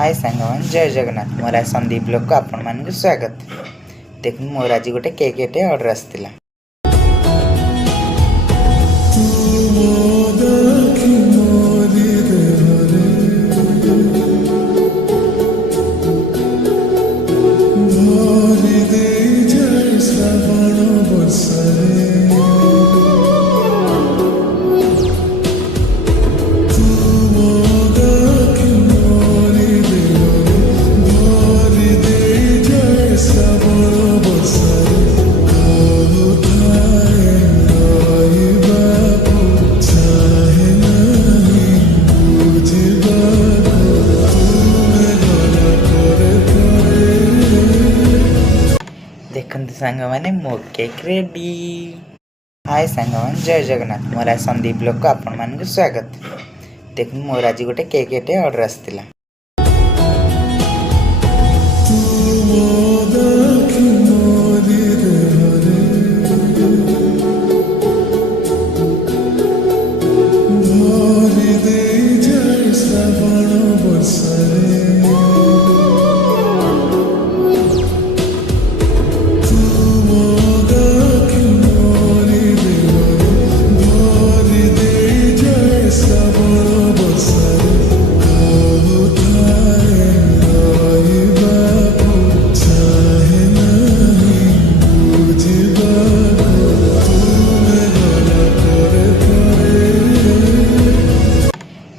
हाय सांगवान जय जगन्नाथ मोर आज संदीप ब्लॉग को आपण मान स्वागत। देखो मोर आज गोटे केक ऑर्डर आसला। देखते सांग मैंने मो केक रेडी। हाय सांगवान जय जगन्नाथ मोर आज संदीप ब्लॉग को आपण मान स्वागत। देखो मोर आज गोटे केक ऑर्डर आसला।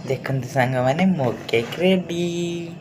देखते सांग मैंने मो केक रेडी।